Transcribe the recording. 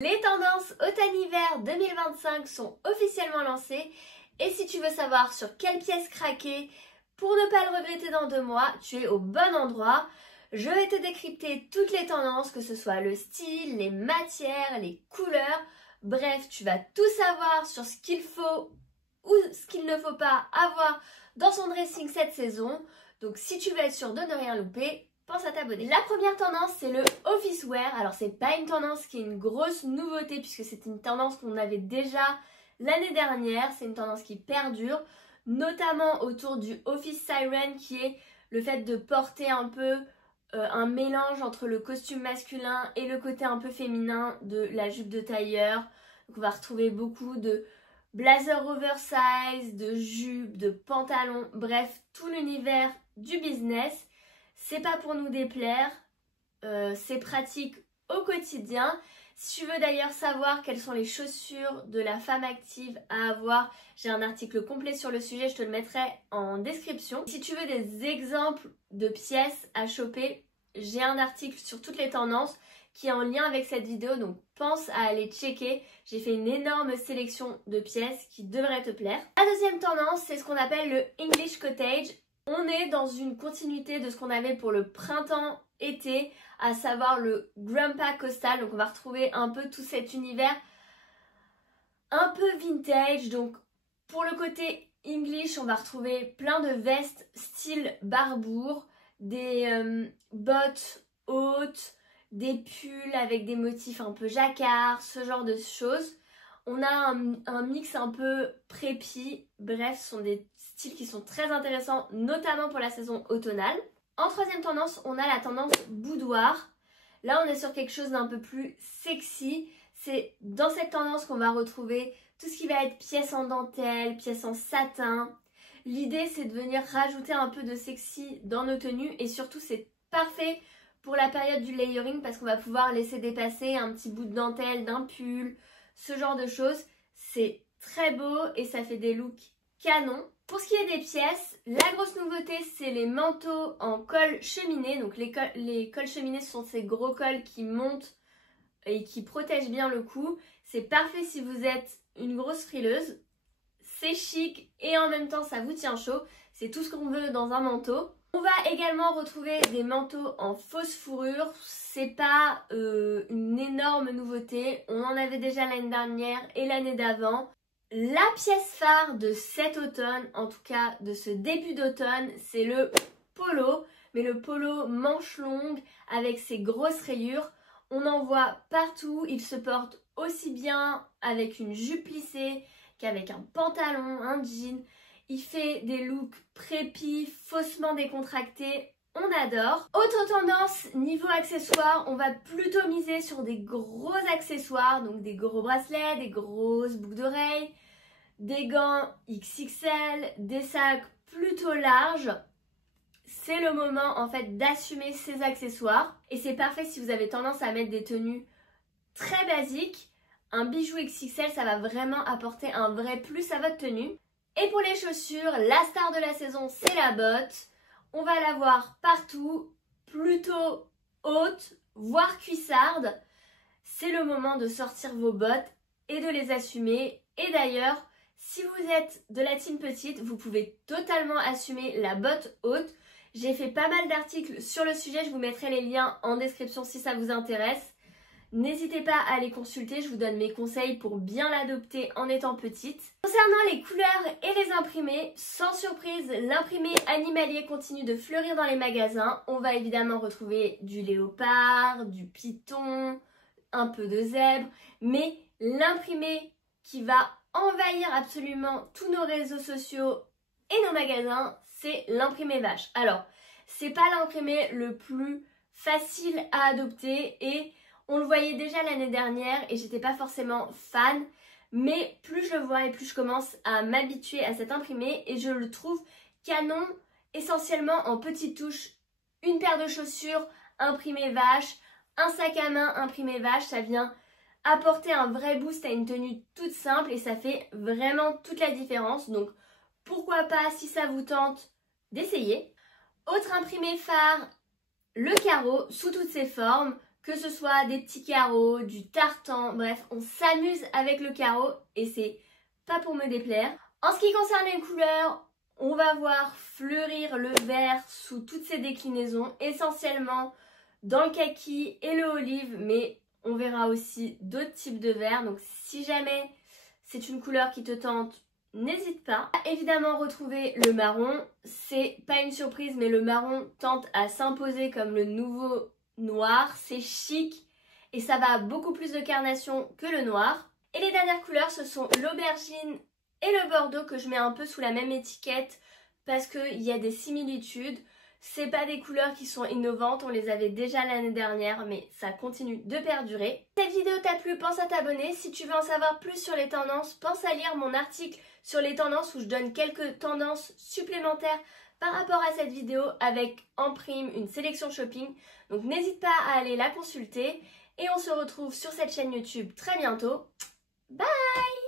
Les tendances automne-hiver 2025 sont officiellement lancées et si tu veux savoir sur quelle pièce craquer pour ne pas le regretter dans 2 mois, tu es au bon endroit. Je vais te décrypter toutes les tendances, que ce soit le style, les matières, les couleurs. Bref, tu vas tout savoir sur ce qu'il faut ou ce qu'il ne faut pas avoir dans son dressing cette saison. Donc si tu veux être sûr de ne rien louper, pense à t'abonner. La première tendance, c'est le office wear. Alors c'est pas une tendance qui est une grosse nouveauté puisque c'est une tendance qu'on avait déjà l'année dernière. C'est une tendance qui perdure, notamment autour du office siren, qui est le fait de porter un peu un mélange entre le costume masculin et le côté un peu féminin de la jupe de tailleur. Donc on va retrouver beaucoup de blazer oversize, de jupes, de pantalons, bref, tout l'univers du business. C'est pas pour nous déplaire, c'est pratique au quotidien. Si tu veux d'ailleurs savoir quelles sont les chaussures de la femme active à avoir, j'ai un article complet sur le sujet, je te le mettrai en description. Si tu veux des exemples de pièces à choper, j'ai un article sur toutes les tendances qui est en lien avec cette vidéo, donc pense à aller checker. J'ai fait une énorme sélection de pièces qui devraient te plaire. La deuxième tendance, c'est ce qu'on appelle le English Cottage. On est dans une continuité de ce qu'on avait pour le printemps-été, à savoir le Grandpa Coastal. Donc on va retrouver un peu tout cet univers un peu vintage. Donc pour le côté English, on va retrouver plein de vestes style barbour, des bottes hautes, des pulls avec des motifs un peu jacquard, ce genre de choses. On a un mix un peu prépi, bref, ce sont des styles qui sont très intéressants, notamment pour la saison automnale. En troisième tendance, on a la tendance boudoir. Là, on est sur quelque chose d'un peu plus sexy. C'est dans cette tendance qu'on va retrouver tout ce qui va être pièces en dentelle, pièces en satin. L'idée, c'est de venir rajouter un peu de sexy dans nos tenues et surtout, c'est parfait pour la période du layering parce qu'on va pouvoir laisser dépasser un petit bout de dentelle d'un pull, ce genre de choses. C'est très beau et ça fait des looks canons. Pour ce qui est des pièces, la grosse nouveauté, c'est les manteaux en col cheminé. Donc les cols cheminés, ce sont ces gros cols qui montent et qui protègent bien le cou. C'est parfait si vous êtes une grosse frileuse. C'est chic et en même temps, ça vous tient chaud. C'est tout ce qu'on veut dans un manteau. On va également retrouver des manteaux en fausse fourrure. C'est pas une énorme nouveauté. On en avait déjà l'année dernière et l'année d'avant. La pièce phare de cet automne, en tout cas de ce début d'automne, c'est le polo. Mais le polo manche longue avec ses grosses rayures. On en voit partout. Il se porte aussi bien avec une jupe plissée qu'avec un pantalon, un jean. Il fait des looks prépi, faussement décontractés, on adore. Autre tendance, niveau accessoires, on va plutôt miser sur des gros accessoires, donc des gros bracelets, des grosses boucles d'oreilles, des gants XXL, des sacs plutôt larges. C'est le moment en fait d'assumer ces accessoires et c'est parfait si vous avez tendance à mettre des tenues très basiques. Un bijou XXL, ça va vraiment apporter un vrai plus à votre tenue. Et pour les chaussures, la star de la saison, c'est la botte. On va la voir partout, plutôt haute, voire cuissarde. C'est le moment de sortir vos bottes et de les assumer. Et d'ailleurs, si vous êtes de la team petite, vous pouvez totalement assumer la botte haute. J'ai fait pas mal d'articles sur le sujet, je vous mettrai les liens en description si ça vous intéresse. N'hésitez pas à les consulter, je vous donne mes conseils pour bien l'adopter en étant petite. Concernant les couleurs et les imprimés, sans surprise, l'imprimé animalier continue de fleurir dans les magasins. On va évidemment retrouver du léopard, du python, un peu de zèbre, mais l'imprimé qui va envahir absolument tous nos réseaux sociaux et nos magasins, c'est l'imprimé vache. Alors, c'est pas l'imprimé le plus facile à adopter et on le voyait déjà l'année dernière et j'étais pas forcément fan, mais plus je le vois et plus je commence à m'habituer à cet imprimé et je le trouve canon, essentiellement en petites touches. Une paire de chaussures imprimé vache, un sac à main imprimé vache, ça vient apporter un vrai boost à une tenue toute simple et ça fait vraiment toute la différence. Donc pourquoi pas, si ça vous tente, d'essayer. Autre imprimé phare, le carreau sous toutes ses formes. que ce soit des petits carreaux, du tartan, bref, on s'amuse avec le carreau et c'est pas pour me déplaire. En ce qui concerne les couleurs, on va voir fleurir le vert sous toutes ses déclinaisons, essentiellement dans le kaki et le olive, mais on verra aussi d'autres types de vert. Donc si jamais c'est une couleur qui te tente, n'hésite pas. Évidemment, retrouver le marron, c'est pas une surprise, mais le marron tente à s'imposer comme le nouveau noir. C'est chic et ça va beaucoup plus de carnation que le noir. Et les dernières couleurs, ce sont l'aubergine et le bordeaux que je mets un peu sous la même étiquette parce qu'il y a des similitudes. C'est pas des couleurs qui sont innovantes, on les avait déjà l'année dernière, mais ça continue de perdurer. Si cette vidéo t'a plu, pense à t'abonner. Si tu veux en savoir plus sur les tendances, pense à lire mon article sur les tendances où je donne quelques tendances supplémentaires par rapport à cette vidéo avec en prime une sélection shopping. Donc n'hésite pas à aller la consulter et on se retrouve sur cette chaîne YouTube très bientôt. Bye!